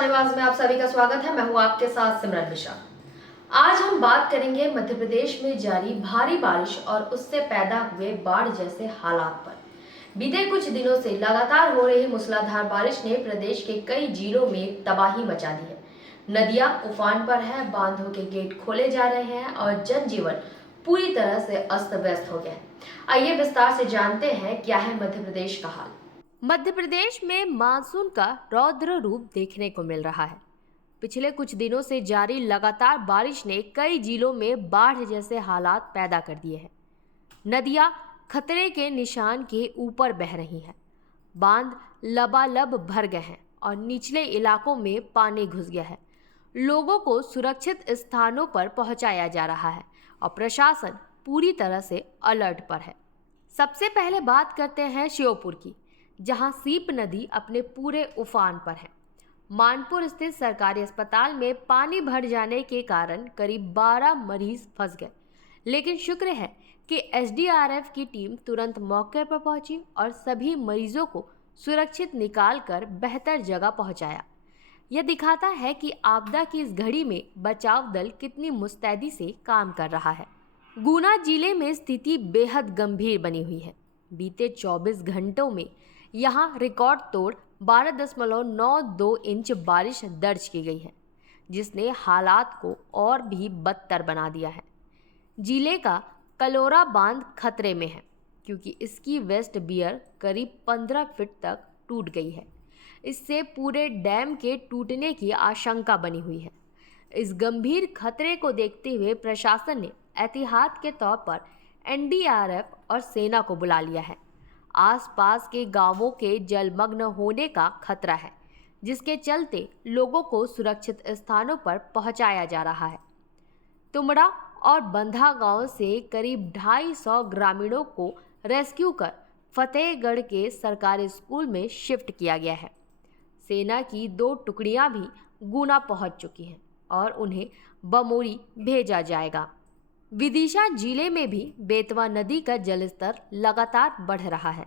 शाहनवाज में आप सभी का स्वागत है। मैं हूं आपके साथ सिमरन मिश्रा। आज हम बात करेंगे मध्य प्रदेश में जारी भारी बारिश और उससे पैदा हुए बाढ़ जैसे हालात पर। बीते कुछ दिनों से लगातार हो रही मूसलाधार बारिश ने प्रदेश के कई जिलों में तबाही मचा दी है। नदियां उफान पर है, बांधों के गेट खोले जा रहे हैं और जनजीवन पूरी तरह से अस्त व्यस्त हो गया है। आइए विस्तार से जानते हैं क्या है मध्य प्रदेश का हाल। मध्य प्रदेश में मानसून का रौद्र रूप देखने को मिल रहा है। पिछले कुछ दिनों से जारी लगातार बारिश ने कई जिलों में बाढ़ जैसे हालात पैदा कर दिए हैं। नदियां खतरे के निशान के ऊपर बह रही हैं, बांध लबालब भर गए हैं और निचले इलाकों में पानी घुस गया है। लोगों को सुरक्षित स्थानों पर पहुंचाया जा रहा है और प्रशासन पूरी तरह से अलर्ट पर है। सबसे पहले बात करते हैं श्योपुर की, जहां सीप नदी अपने पूरे उफान पर है। मानपुर स्थित सरकारी अस्पताल में पानी भर जाने के कारण करीब 12 मरीज फंस गए, लेकिन शुक्र है कि एसडीआरएफ की टीम तुरंत मौके पर पहुंची और सभी मरीजों को सुरक्षित निकालकर बेहतर जगह पहुंचाया। यह दिखाता है कि आपदा की इस घड़ी में बचाव दल कितनी मुस्तैदी से काम कर रहा है। गुना जिले में स्थिति बेहद गंभीर बनी हुई है। बीते 24 घंटों में यहां रिकॉर्ड तोड़ 12.92 इंच बारिश दर्ज की गई है, जिसने हालात को और भी बदतर बना दिया है। जिले का कलोरा बांध खतरे में है, क्योंकि इसकी वेस्ट बियर करीब 15 फीट तक टूट गई है। इससे पूरे डैम के टूटने की आशंका बनी हुई है। इस गंभीर खतरे को देखते हुए प्रशासन ने एहतियात के तौर पर एनडीआरएफ और सेना को बुला लिया है। आसपास के गांवों के जलमग्न होने का खतरा है, जिसके चलते लोगों को सुरक्षित स्थानों पर पहुंचाया जा रहा है। तुमड़ा और बंधा गांव से करीब 250 ग्रामीणों को रेस्क्यू कर फतेहगढ़ के सरकारी स्कूल में शिफ्ट किया गया है। सेना की 2 टुकड़ियां भी गुना पहुंच चुकी हैं और उन्हें बमोरी भेजा जाएगा। विदिशा जिले में भी बेतवा नदी का जलस्तर लगातार बढ़ रहा है।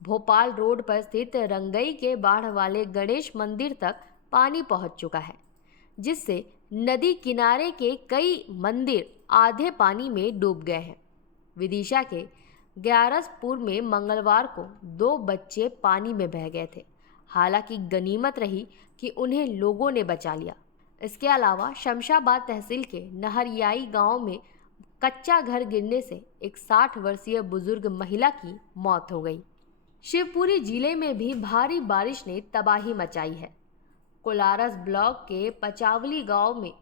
भोपाल रोड पर स्थित रंगई के बाढ़ वाले गणेश मंदिर तक पानी पहुंच चुका है, जिससे नदी किनारे के कई मंदिर आधे पानी में डूब गए हैं। विदिशा के ग्यारसपुर में मंगलवार को 2 बच्चे पानी में बह गए थे। हालांकि गनीमत रही कि उन्हें लोगों ने बचा लिया। इसके अलावा शमशाबाद तहसील के नहरियाई गांव में कच्चा घर गिरने से एक 60 वर्षीय बुजुर्ग महिला की मौत हो गई। शिवपुरी जिले में भी भारी बारिश ने तबाही मचाई है। कोलारस ब्लॉक के पचावली गांव में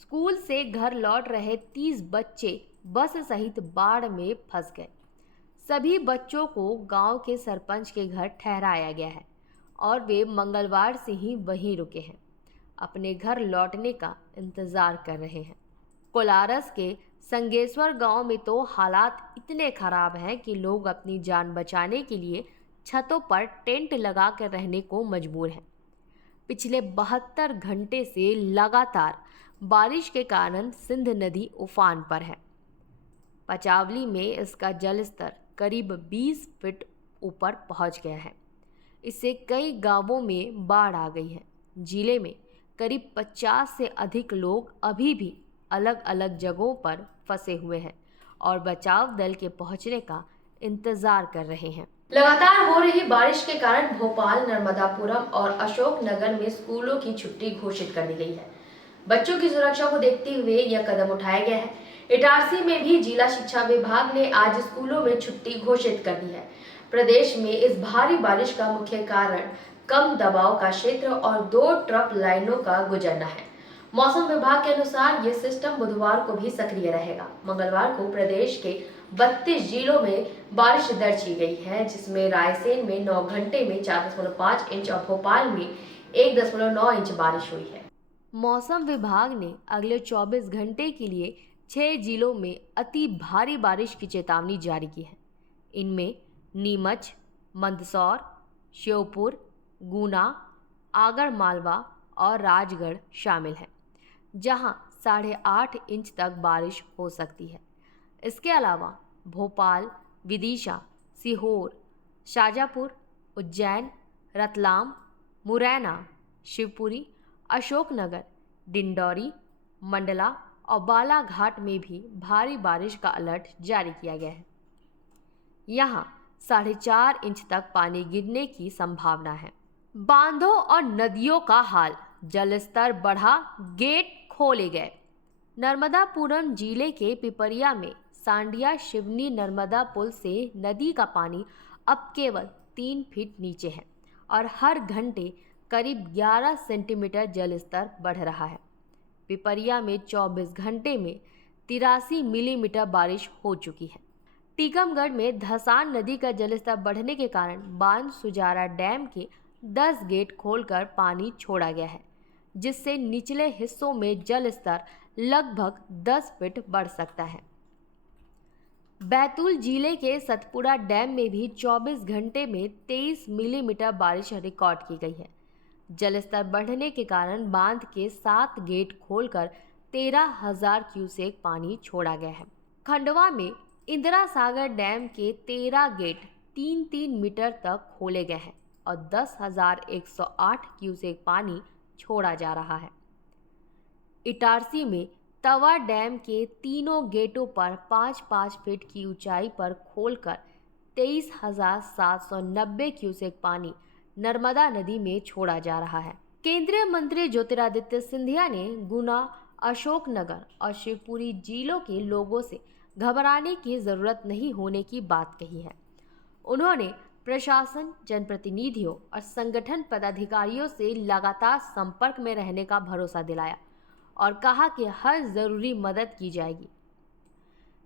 स्कूल से घर लौट रहे 30 बच्चे बस सहित बाढ़ में फंस गए। सभी बच्चों को गांव के सरपंच के घर ठहराया गया है और वे मंगलवार से ही वहीं रुके हैं, अपने घर लौटने का इंतजार कर रहे हैं। कोलारस के संगेश्वर गांव में तो हालात इतने खराब हैं कि लोग अपनी जान बचाने के लिए छतों पर टेंट लगाकर रहने को मजबूर हैं। पिछले 72 घंटे से लगातार बारिश के कारण सिंध नदी उफान पर है। पचावली में इसका जलस्तर करीब 20 फीट ऊपर पहुंच गया है। इससे कई गांवों में बाढ़ आ गई है। जिले में करीब 50 से अधिक लोग अभी भी अलग अलग जगहों पर फंसे हुए हैं और बचाव दल के पहुंचने का इंतजार कर रहे हैं। लगातार हो रही बारिश के कारण भोपाल, नर्मदापुरम और अशोकनगर में स्कूलों की छुट्टी घोषित कर दी गई है। बच्चों की सुरक्षा को देखते हुए यह कदम उठाया गया है। इटारसी में भी जिला शिक्षा विभाग ने आज स्कूलों में छुट्टी घोषित कर दी है। प्रदेश में इस भारी बारिश का मुख्य कारण कम दबाव का क्षेत्र और 2 ट्रफ लाइनों का गुजरना है। मौसम विभाग के अनुसार ये सिस्टम बुधवार को भी सक्रिय रहेगा। मंगलवार को प्रदेश के 32 जिलों में बारिश दर्ज की गई है, जिसमें रायसेन में 9 घंटे में 4.5 इंच और भोपाल में 1.9 इंच बारिश हुई है। मौसम विभाग ने अगले 24 घंटे के लिए 6 जिलों में अति भारी बारिश की चेतावनी जारी की है। इनमें नीमच, मंदसौर, श्योपुर, गुना, आगरमालवा और राजगढ़ शामिल हैं, जहां 8.5 इंच तक बारिश हो सकती है। इसके अलावा भोपाल, विदिशा, सीहोर, शाजापुर, उज्जैन, रतलाम, मुरैना, शिवपुरी अशोकनगर, डिंडौरी, मंडला और बालाघाट में भी भारी बारिश का अलर्ट जारी किया गया है। यहाँ 4.5 इंच तक पानी गिरने की संभावना है। बांधों और नदियों का हाल, जलस्तर बढ़ा, गेट खोले गए। नर्मदापुरम जिले के पिपरिया में सांडिया शिवनी नर्मदा पुल से नदी का पानी अब केवल 3 फीट नीचे है और हर घंटे करीब 11 सेंटीमीटर जलस्तर बढ़ रहा है। पिपरिया में 24 घंटे में 83 मिलीमीटर बारिश हो चुकी है। टीकमगढ़ में धसान नदी का जलस्तर बढ़ने के कारण बांध सुजारा डैम के 10 गेट खोलकर पानी छोड़ा गया है, जिससे निचले हिस्सों में जल स्तर लगभग 10 फीट बढ़ सकता है। बैतूल जिले के सतपुड़ा डैम में भी 24 घंटे में 23 मिलीमीटर बारिश रिकॉर्ड की गई है। जलस्तर बढ़ने के कारण बांध के 7 गेट खोलकर 13,000 क्यूसेक पानी छोड़ा गया है। खंडवा में इंदिरा सागर डैम के 13 गेट 3-3 मीटर तक खोले गए हैं और 10,108 क्यूसेक पानी छोड़ा जा रहा है। इटारसी में तवा डैम के तीनों गेटों पर 5-5 फीट की ऊंचाई पर खोलकर 23,790 क्यूसेक पानी नर्मदा नदी में छोड़ा जा रहा है। केंद्रीय मंत्री ज्योतिरादित्य सिंधिया ने गुना, अशोकनगर और शिवपुरी जिलों के लोगों से घबराने की जरूरत नहीं होने की बात कही है। उन्होंने प्रशासन, जनप्रतिनिधियों और संगठन पदाधिकारियों से लगातार संपर्क में रहने का भरोसा दिलाया और कहा कि हर जरूरी मदद की जाएगी।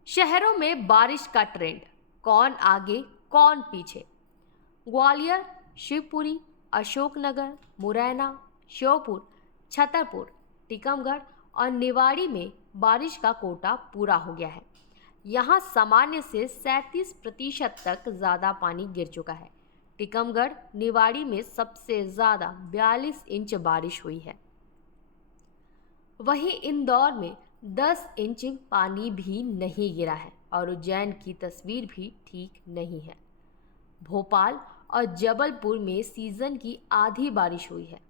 शहरों में बारिश का ट्रेंड, कौन आगे कौन पीछे। ग्वालियर, शिवपुरी, अशोकनगर, मुरैना, श्योपुर, छतरपुर, टीकमगढ़ और निवाड़ी में बारिश का कोटा पूरा हो गया है। यहाँ सामान्य से 37% तक ज़्यादा पानी गिर चुका है। टीकमगढ़, निवाड़ी में सबसे ज़्यादा 42 इंच बारिश हुई है। वहीं इंदौर में 10 इंच पानी भी नहीं गिरा है और उज्जैन की तस्वीर भी ठीक नहीं है। भोपाल और जबलपुर में सीजन की आधी बारिश हुई है।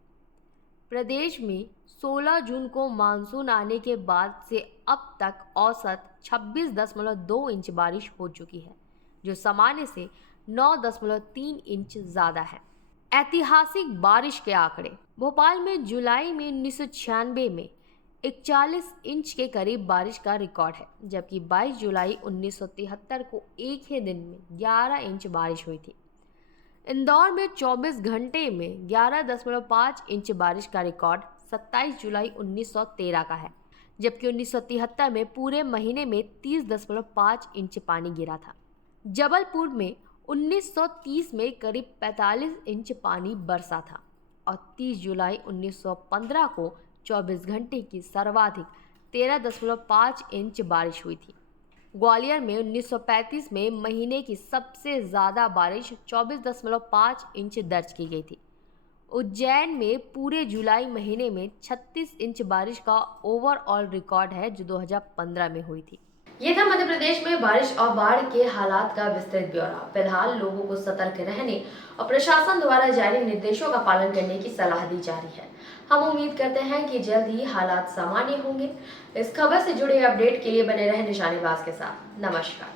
प्रदेश में 16 जून को मानसून आने के बाद से अब तक औसत 26.2 इंच बारिश हो चुकी है, जो सामान्य से 9.3 इंच ज़्यादा है। ऐतिहासिक बारिश के आंकड़े। भोपाल में जुलाई में 1996 में 41 इंच के करीब बारिश का रिकॉर्ड है, जबकि 22 जुलाई 1973 को एक ही दिन में 11 इंच बारिश हुई थी। इंदौर में 24 घंटे में 11.5 इंच बारिश का रिकॉर्ड 27 जुलाई 1913 का है, जबकि 1973 में पूरे महीने में 30.5 इंच पानी गिरा था। जबलपुर में 1930 में करीब 45 इंच पानी बरसा था और 30 जुलाई 1915 को 24 घंटे की सर्वाधिक 13.5 इंच बारिश हुई थी। ग्वालियर में 1935 में महीने की सबसे ज़्यादा बारिश 24.5 इंच दर्ज की गई थी। उज्जैन में पूरे जुलाई महीने में 36 इंच बारिश का ओवरऑल रिकॉर्ड है, जो 2015 में हुई थी। ये था मध्य प्रदेश में बारिश और बाढ़ के हालात का विस्तृत ब्यौरा। फिलहाल लोगों को सतर्क रहने और प्रशासन द्वारा जारी निर्देशों का पालन करने की सलाह दी जा रही है। हम उम्मीद करते हैं कि जल्द ही हालात सामान्य होंगे। इस खबर से जुड़े अपडेट के लिए बने रहें निशानेबाज के साथ। नमस्कार।